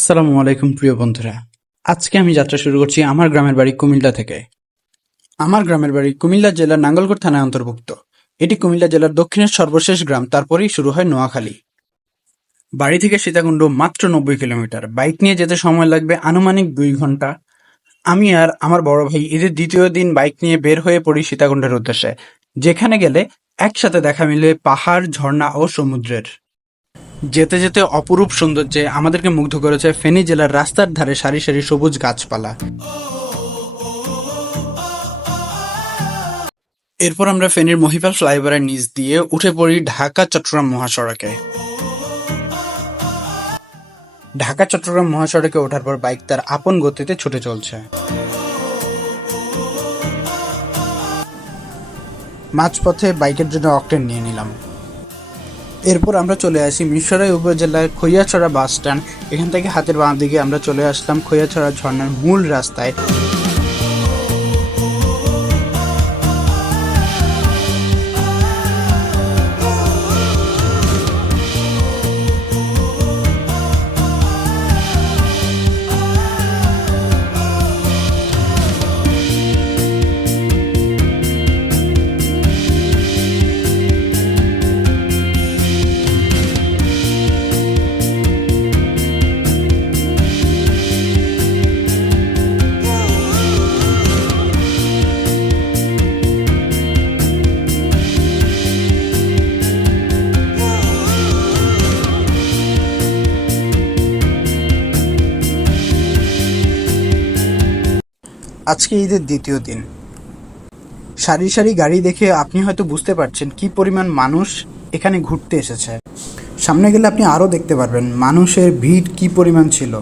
আসসালামু আলাইকুম প্রিয় বন্ধুরা। আজকে আমি যাত্রা শুরু করছি আমার গ্রামের বাড়ি কুমিল্লা থেকে। আমার গ্রামের বাড়ি কুমিল্লা জেলার নাঙ্গলকোট থানায় অন্তর্ভুক্ত। এটি কুমিল্লা জেলার দক্ষিণের সর্বশেষ গ্রাম, তারপরেই শুরু হয় নোয়াখালী। বাড়ি থেকে সীতাকুণ্ড মাত্র 90 কিলোমিটার। বাইক নিয়ে যেতে সময় লাগবে আনুমানিক 2 ঘন্টা। আমি আর আমার বড় ভাই ঈদের দ্বিতীয় দিন বাইক নিয়ে বের হয়ে পড়ি সীতাকুণ্ডের উদ্দেশ্যে, যেখানে গেলে একসাথে দেখা মিলে পাহাড়, ঝর্ণা ও সমুদ্রের। যেতে যেতে অপরূপ সৌন্দর্যে আমাদেরকে মুগ্ধ করেছে ফেনী জেলার রাস্তার ধারে সারি সারি সবুজ গাছপালা। এরপর আমরা ফেনীর মহিপাল ফ্লাইওভারের নিচ দিয়ে উঠে পড়ি ঢাকা চট্টগ্রাম মহাসড়কে। ঢাকা চট্টগ্রাম মহাসড়কে ওঠার পর বাইক তার আপন গতিতে ছুটে চলছে। মাঝপথে বাইকের জন্য অকটেন নিয়ে নিলাম। এরপর আমরা চলে আসি মিরসরাই উপজেলার খৈয়াছড়া বাস স্ট্যান্ড। এখান থেকে হাতের বাম দিকে আমরা চলে আসলাম খৈয়াছড়া ঝর্ণার মূল রাস্তায়। আজকে ঈদের দ্বিতীয় দিন। সারি সারি গাড়ি দেখে আপনি হয়তো বুঝতে পারছেন কি পরিমাণ মানুষ এখানে ঘুরতে এসেছে। সামনে গেলে আপনি আরও দেখতে পারবেন মানুষের ভিড় কি পরিমাণ ছিল।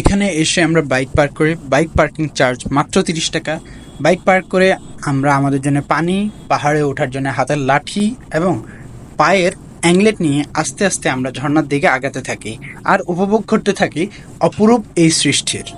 এখানে এসে আমরা বাইক পার্ক করি। বাইক পার্কিং চার্জ মাত্র 30 টাকা। বাইক পার্ক করে আমরা আমাদের জন্য পানি, পাহাড়ে ওঠার জন্য হাতের লাঠি এবং পায়ের অ্যাংলেট নিয়ে আস্তে আস্তে আমরা ঝর্ণার দিকে আগাতে থাকি আর উপভোগ করতে থাকি অপরূপ এই সৃষ্টির।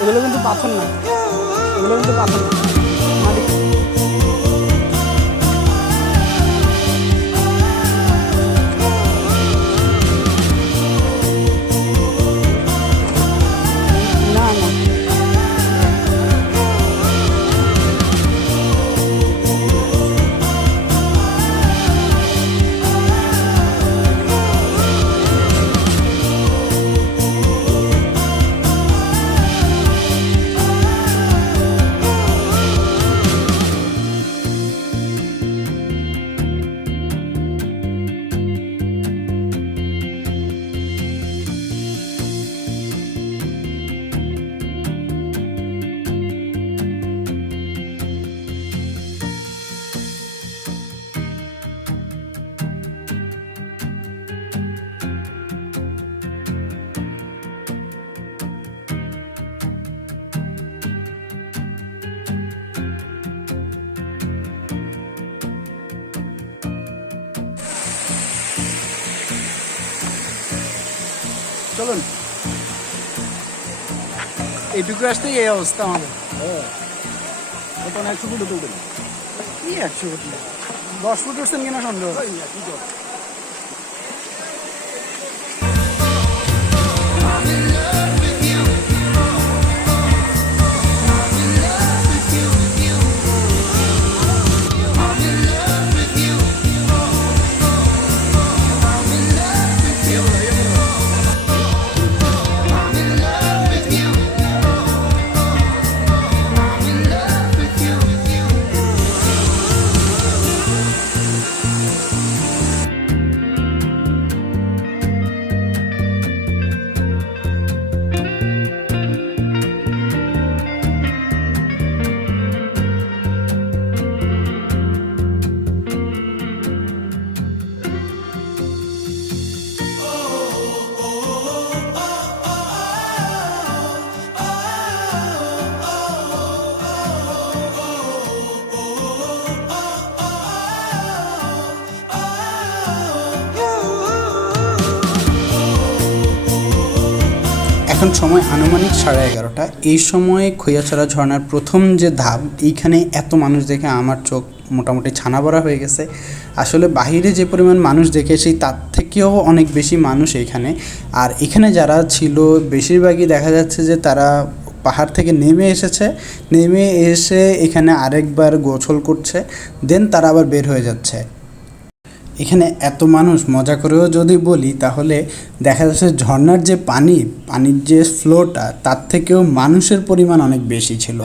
এগুলো কিন্তু পাথর না, এগুলো কিন্তু পাথর না। চলুন, এইটুকু আসতেই এই অবস্থা আমাদের। 100 ফুট 10 ফুট উঠছেন কিনা সন্দেহ। এখন সময় আনুমানিক 11:30। এই সময়ে খৈয়াছড়া ঝর্ণার প্রথম যে ধাপ, এইখানে এত মানুষ দেখে আমার চোখ মোটামুটি ছানা ভরা হয়ে গেছে। আসলে বাহিরে যে পরিমাণ মানুষ দেখেছি তার থেকেও অনেক বেশি মানুষ এইখানে। আর এখানে যারা ছিল বেশিরভাগই দেখা যাচ্ছে যে তারা পাহাড় থেকে নেমে এসেছে, নেমে এসে এখানে আরেকবার গোসল করছে, দেন তারা আবার বের হয়ে যাচ্ছে। এখানে এত মানুষ, মজা করেও যদি বলি তাহলে দেখা যাচ্ছে ঝর্ণার যে পানির যে ফ্লোটা তার থেকেও মানুষের পরিমাণ অনেক বেশি ছিল।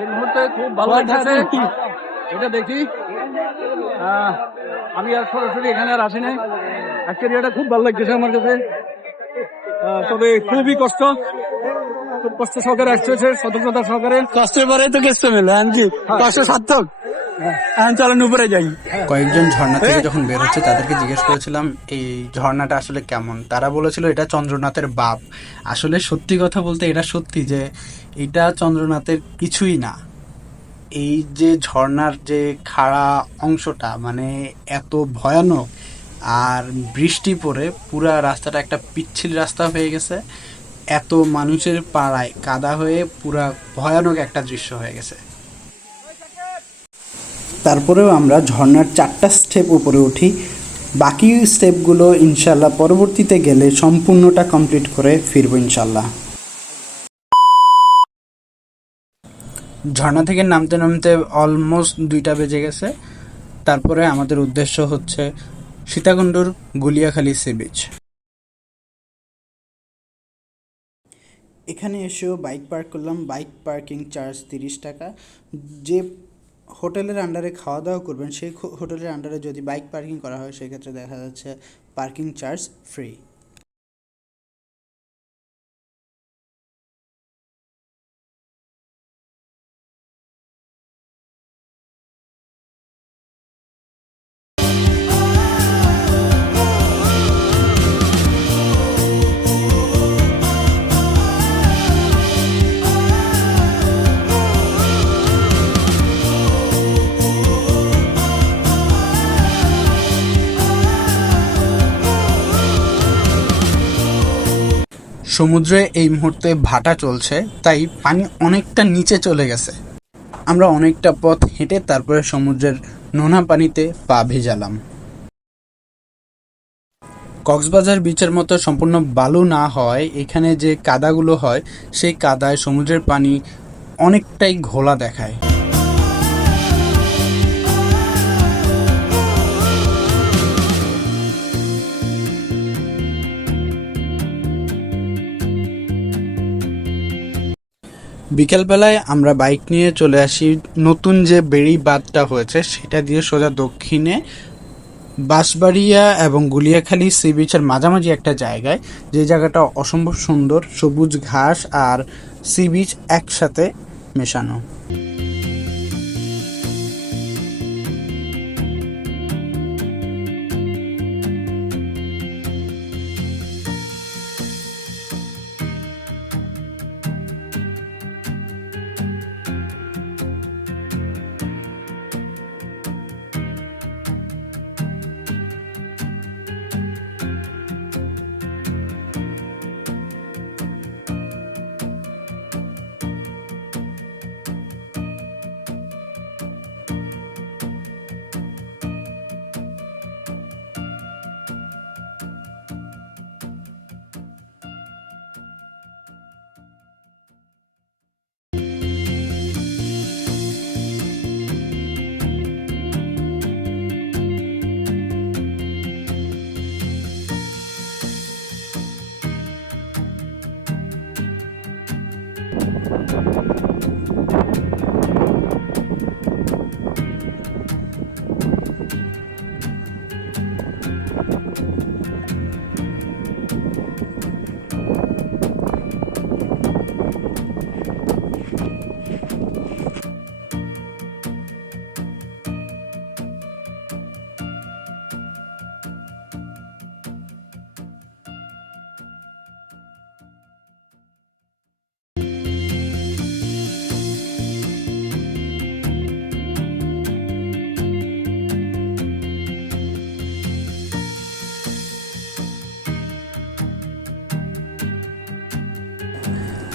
এই মুহূর্তে খুব ভালো লাগছে এটা দেখি। আমি আর সরাসরি এখানে আর আসি নাই, অ্যাকচুয়ালি এটা খুব ভালো লাগছে আমার কাছে। তবে খুবই খুব কষ্ট সহকারে আসছে, সতর্কতা সহকারে। কষ্টের পরে তো কেষ্ট মেলে আনছি, কষ্ট সার্থক। চলেন উপরে যাই। কয়েকজন ঝর্ণা থেকে যখন বের হচ্ছে তাদেরকে জিজ্ঞেস করেছিলাম এই ঝর্ণাটা আসলে কেমন। তারা বলেছিল এটা চন্দ্রনাথের বাপ। আসলে সত্যি কথা বলতে এটা সত্যি যে এটা চন্দ্রনাথের কিছুই না। এই যে ঝর্ণার যে খাড়া অংশটা মানে এত ভয়ানক, আর বৃষ্টি পড়ে পুরা রাস্তাটা একটা পিচ্ছিল রাস্তা হয়ে গেছে, এত মানুষের পাড়ায় কাদা হয়ে পুরা ভয়ানক একটা দৃশ্য হয়ে গেছে। তারপরেও আমরা ঝর্ণার 4টা স্টেপ উপরে উঠি। বাকি স্টেপগুলো ইনশাল্লাহ পরবর্তীতে গেলে সম্পূর্ণটা কমপ্লিট করে ফিরবো ইনশাল্লাহ। ঝর্ণা থেকে নামতে নামতে অলমোস্ট 2টা বেজে গেছে। তারপরে আমাদের উদ্দেশ্য হচ্ছে সীতাকুণ্ডুর গুলিয়াখালী সি বিচ। এখানে এসেও বাইক পার্ক করলাম। বাইক পার্কিং চার্জ 30 টাকা। যে হোটেলের আন্ডারে খাওয়া দাওয়া করবেন সেই হোটেলের আন্ডারে যদি বাইক পার্কিং করা হয় সেক্ষেত্রে দেখা যাচ্ছে পার্কিং চার্জ ফ্রি। সমুদ্রে এই মুহূর্তে ভাটা চলছে, তাই পানি অনেকটা নিচে চলে গেছে। আমরা অনেকটা পথ হেঁটে তারপরে সমুদ্রের নোনা পানিতে পা ভেজালাম। কক্সবাজার বিচের মতো সম্পূর্ণ বালু না হয়, এখানে যে কাদাগুলো হয় সেই কাদায় সমুদ্রের পানি অনেকটাই ঘোলা দেখায়। বিকেলবেলায় আমরা বাইক নিয়ে চলে আসি নতুন যে বেড়ি বাঁধটা হয়েছে সেটা দিয়ে সোজা দক্ষিণে বাঁশবাড়িয়া এবং গুলিয়াখালী সি বিচের মাঝামাঝি একটা জায়গায়, যে জায়গাটা অসম্ভব সুন্দর, সবুজ ঘাস আর সি বিচ একসাথে মেশানো।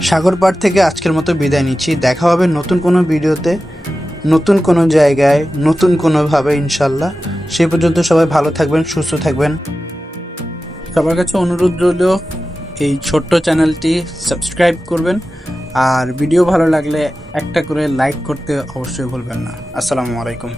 সাগর পাড় থেকে আজকের মতো বিদায় নিচ্ছি। দেখা হবে নতুন কোনো ভিডিওতে, নতুন কোনো জায়গায়, নতুন কোনোভাবে ইনশাল্লাহ। সেই পর্যন্ত সবাই ভালো থাকবেন, সুস্থ থাকবেন। সবার কাছে অনুরোধ রইল এই ছোট্ট চ্যানেলটি সাবস্ক্রাইব করবেন, আর ভিডিও ভালো লাগলে একটা করে লাইক করতে অবশ্যই ভুলবেন না। আসসালামু আলাইকুম।